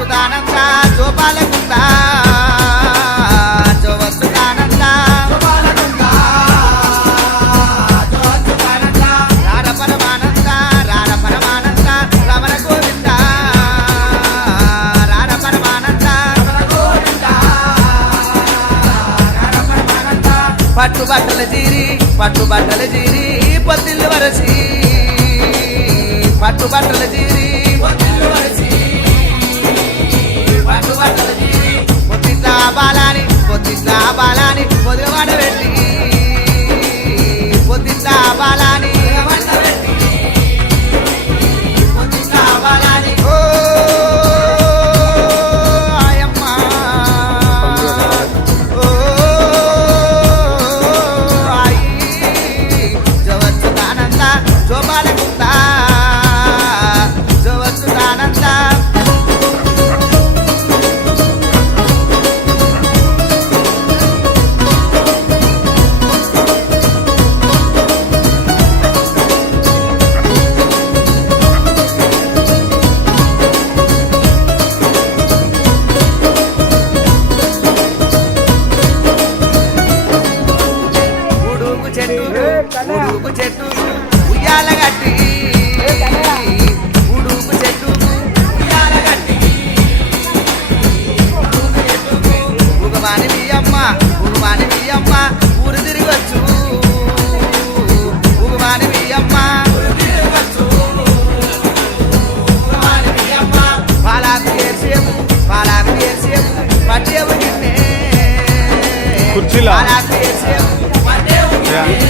జోవచ్చుదానంద జోపాలకుంద జోవచ్చుదానంద రార పరమానంద రార పరమానంద రమణ గోవింద రార పరమానంద పట్టుబట్టల జీరి పొత్తిల్లు వరసి పట్టుబట్టల జీరి పొత్తిట్లా బాలాని పొదిగవాడ పెట్టి పొత్తిట్లా బాలాని ఓ ఆయమ్మ ఓ ఆయి జోవచ్చుదానంద జోపాలకుంద జోవచ్చుదానంద ఉడుగు చెట్టు ఉయ్యాల గట్టి ఉడుగు చెట్టు ఉయ్యాల గట్టి ఉగమాని మీ అమ్మ ఊరు తిరిగొచ్చు ఉగమాని మీ అమ్మ పాలాకు ఏసేపు పట్టేవు గిన్నె పాలాకు ఏసేపు